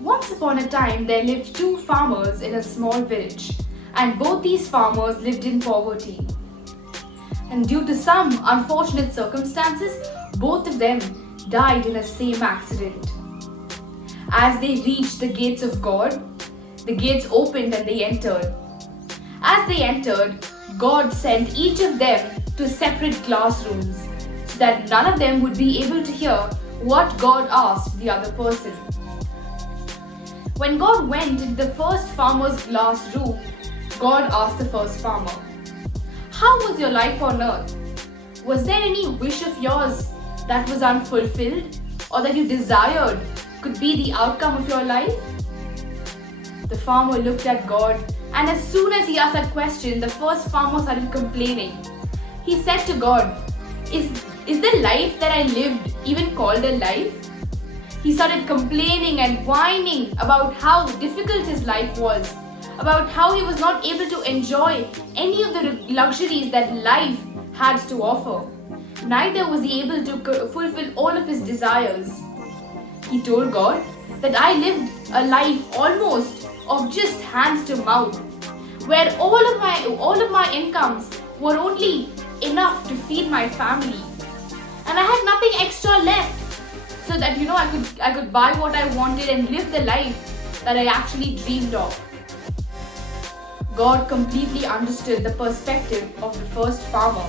Once upon a time, there lived two farmers in a small village, and both these farmers lived in poverty. And due to some unfortunate circumstances, both of them died in a same accident. As they reached the gates of God, the gates opened and they entered. As they entered, God sent each of them to separate classrooms so that none of them would be able to hear what God asked the other person. When God went into the first farmer's glass room, God asked the first farmer, "How was your life on earth? Was there any wish of yours that was unfulfilled or that you desired could be the outcome of your life?" The farmer looked at God, and as soon as he asked that question, the first farmer started complaining. He said to God, Is the life that I lived even called a life? He started complaining and whining about how difficult his life was, about how he was not able to enjoy any of the luxuries that life had to offer. Neither was he able to fulfill all of his desires. He told God that I lived a life almost of just hands to mouth, where all of my incomes were only enough to feed my family, and I had nothing extra left, so that I could buy what I wanted and live the life that I actually dreamed of. God completely understood the perspective of the first farmer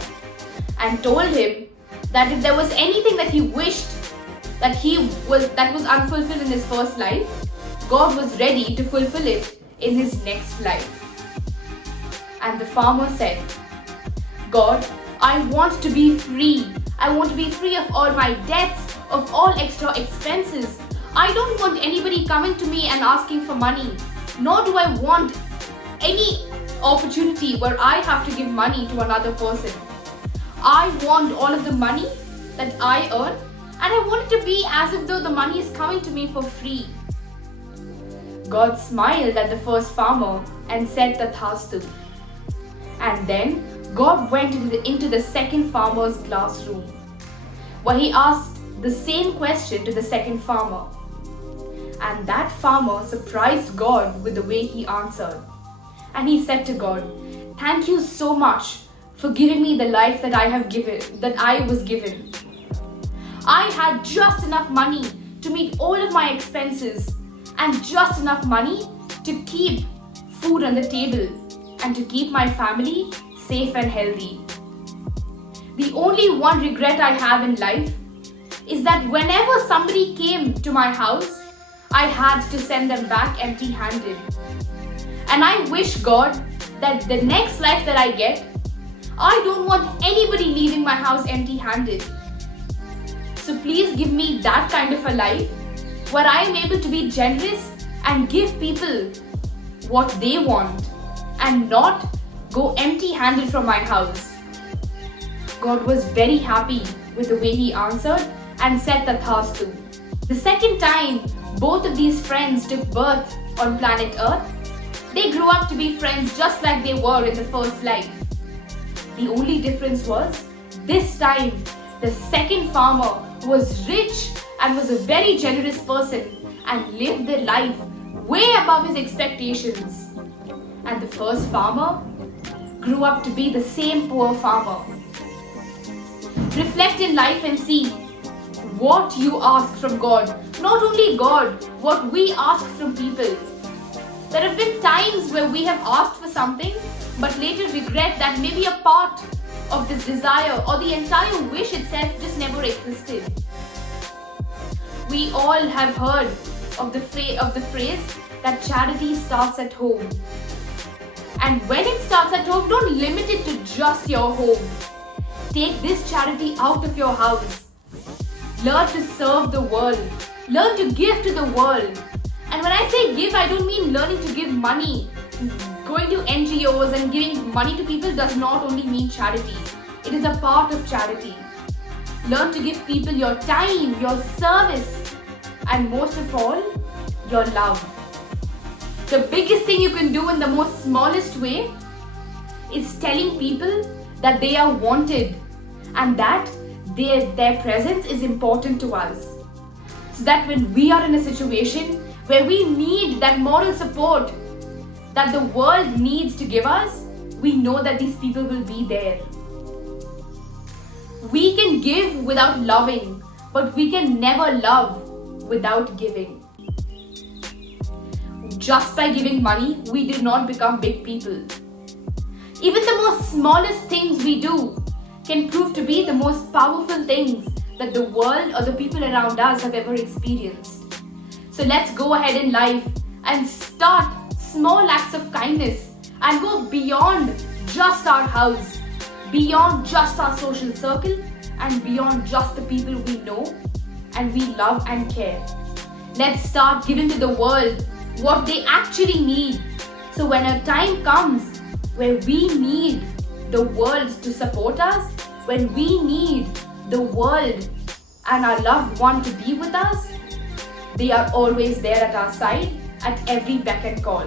and told him that if there was anything that he wished that was unfulfilled in his first life, God was ready to fulfill it in his next life. And the farmer said, "God, I want to be free. I want to be free of all my debts, of all extra expenses. I don't want anybody coming to me and asking for money, nor do I want any opportunity where I have to give money to another person. I want all of the money that I earn, and I want it to be as if though the money is coming to me for free." God smiled at the first farmer and said, "Tathastu." And then God went into the second farmer's glass room, where he asked the same question to the second farmer. And that farmer surprised God with the way he answered. And he said to God, "Thank you so much for giving me the life that I was given. I had just enough money to meet all of my expenses and just enough money to keep food on the table and to keep my family safe and healthy. The only one regret I have in life is that whenever somebody came to my house, I had to send them back empty-handed. And I wish, God, that the next life that I get, I don't want anybody leaving my house empty-handed. So please give me that kind of a life where I am able to be generous and give people what they want and not go empty-handed from my house." God was very happy with the way he answered and said, "Tathastu." The second time both of these friends took birth on planet Earth, they grew up to be friends just like they were in the first life. The only difference was, this time the second farmer was rich and was a very generous person and lived their life way above his expectations. And the first farmer grew up to be the same poor farmer. Reflect in life and see what you ask from God. Not only God, what we ask from people. There have been times where we have asked for something but later regret that maybe a part of this desire or the entire wish itself just never existed. We all have heard of the phrase that charity starts at home. And when it starts at home, don't limit it to just your home. Take this charity out of your house. Learn to serve the world. Learn to give to the world. And when I say give, I don't mean learning to give money. Going to NGOs and giving money to people does not only mean charity. It is a part of charity. Learn to give people your time, your service, and most of all, your love. The biggest thing you can do in the most smallest way is telling people that they are wanted and that their presence is important to us. so that when we are in a situation where we need that moral support that the world needs to give us, we know that these people will be there. We can give without loving, but we can never love without giving. Just by giving money, we do not become big people. Even the most smallest things we do can prove to be the most powerful things that the world or the people around us have ever experienced. So let's go ahead in life and start small acts of kindness and go beyond just our house, beyond just our social circle, and beyond just the people we know and we love and care. Let's start giving to the world what they actually need. So when a time comes where we need the world to support us, when we need the world and our loved one to be with us, they are always there at our side at every beck and call.